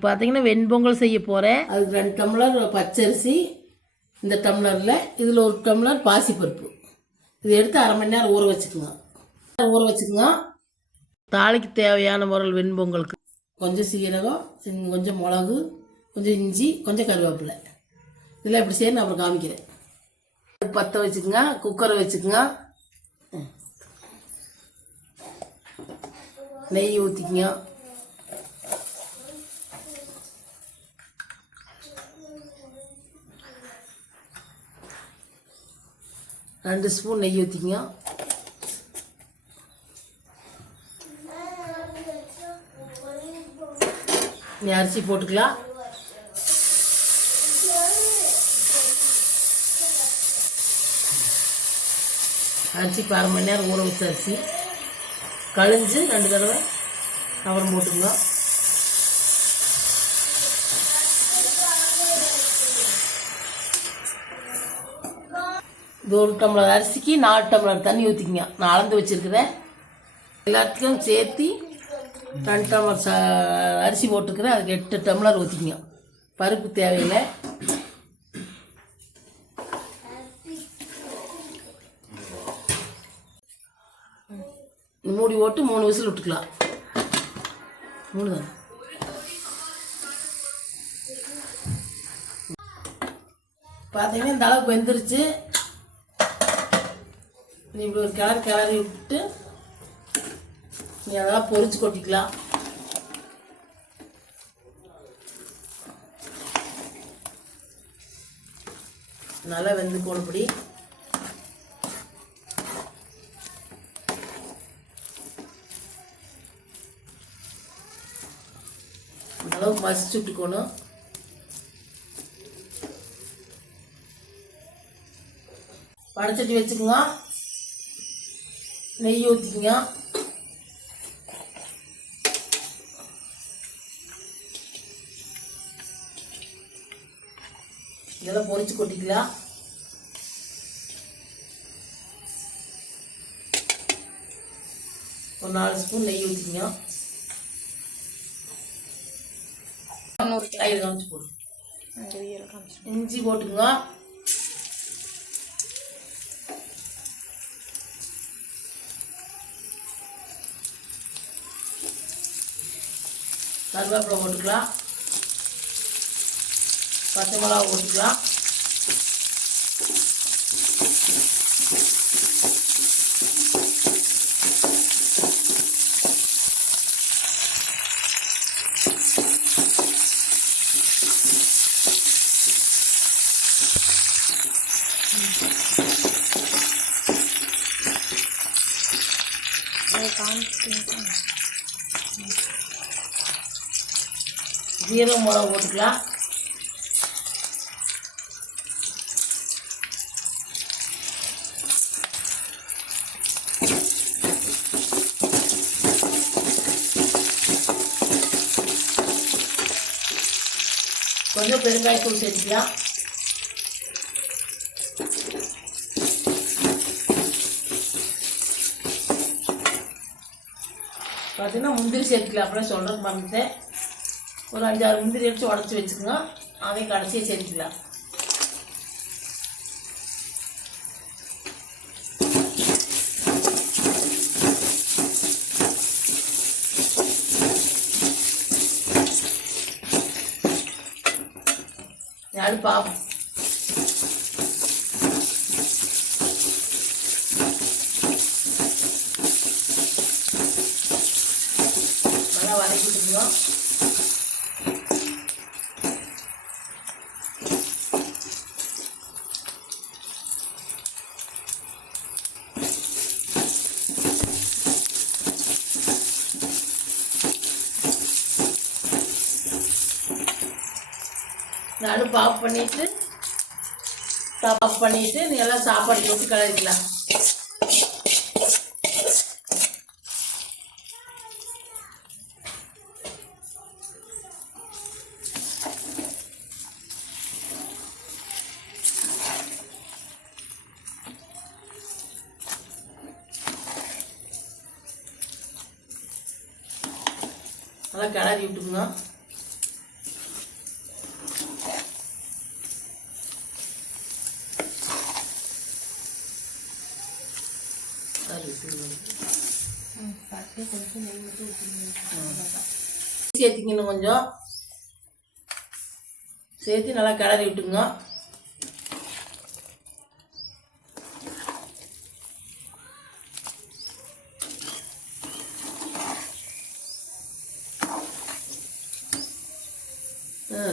இன்றைக்கி பார்த்தீங்கன்னா வெண்பொங்கல் செய்ய போகிறேன். அதுக்கு 2 டம்ளர் பச்சரிசி, இந்த டம்ளரில் இதில் 1 டம்ளர் பாசிப்பருப்பு. இது எடுத்து அரை மணி நேரம் ஊற வச்சுக்குங்க. தாளிக்கு தேவையான பொருள் வெண்பொங்கலுக்கு கொஞ்சம் சீரகம், கொஞ்சம் மிளகு, கொஞ்சம் இஞ்சி, கொஞ்சம் கருவேப்பிலை. இதெல்லாம் எப்படி செய்ய நான் அப்புறம் காமிக்கிறேன். பற்ற வச்சுக்கோங்க, குக்கரை வச்சுக்கோங்க, நெய் ஊற்றிக்குங்க. ரெண்டு ஸ்பூன் நெய் ஊற்றிக்குங்க. நீ அரிசி போட்டுக்கலாம். அரிசி அரை மணி நேரம் ஊற வச்ச அரிசி கழிஞ்சு 2 தடவை அப்புறம் போட்டுக்கலாம். இது 1 டம்ளர் அரிசிக்கு 4 டம்ளர் தண்ணி ஊற்றிக்கங்க. நான் அளந்து வச்சுருக்கிறேன். எல்லாத்துக்கும் சேர்த்து 2 டம்ளர் அரிசி போட்டுக்கிறேன். அதுக்கு 8 டம்ளர் ஊற்றிக்கங்க. பருப்பு தேவையில்லை. மூடி போட்டு 3 விசில் விட்டுக்கலாம். 3 தான். பார்த்தீங்கன்னா இந்த அளவுக்கு வெந்துருச்சு. நீ இப்படி ஒரு கிளறி விட்டுட்டு நீ அதெல்லாம் பொரிச்சு கொட்டிக்கலாம். நல்லா வெந்து போனபடி இந்த அளவுக்கு மசிச்சு விட்டுக்கணும். வடச்சட்டி வச்சுக்கோங்க. நெய் ஊற்றிக்குங்க. இதெல்லாம் பொரிச்சு கொட்டிக்கலாம். ஒரு 4 ஸ்பூன் நெய் ஊற்றிக்குங்க. காமிச்சு போடு. இஞ்சி போட்டுக்குங்க. கருவேப்பிலை போட்டுக்கலாம். பச்சை மிளகா போட்டுக்கலாம். ஜீரகம் மிளகா போட்டுக்கலாம். கொஞ்சம் பெருங்காயத்தூள் சேர்த்துக்கலாம். பார்த்தீங்கன்னா முந்திரி சேர்த்துக்கலாம். அப்படியே சொல்கிறேன் மறந்துட்டேன். ஒரு 5-6 முந்திரி எடுத்து உடச்சி வச்சுக்கோங்க. அதையும் கடைசியாக சேர்த்துக்கலாம். யாரும் பார்ப்போம். நல்லா வதக்கிட்டுருக்கோம். அடுப்பு ஆஃப் பண்ணிவிட்டு நீ எல்லாம் சாப்பாடு போட்டு கலரிக்கலாம். நல்லா கிளறி விட்டுக்குங்க. சேர்த்திக்கணும், கொஞ்சம் சேர்த்து நல்லா கிளறி விட்டுங்க.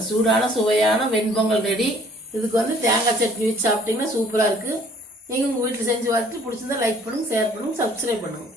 சூடான சுவையான வெண்பொங்கல் ரெடி. இதுக்கு வந்து தேங்காய் சட்னி வச்சு சாப்பிட்டிங்கன்னா சூப்பராக இருக்குது. நீங்கள் உங்கள் வீட்டில் செஞ்சு பார்த்துட்டு பிடிச்சிருந்தா லைக் பண்ணுங்கள், ஷேர் பண்ணுங்கள், சப்ஸ்கிரைப் பண்ணுங்கள்.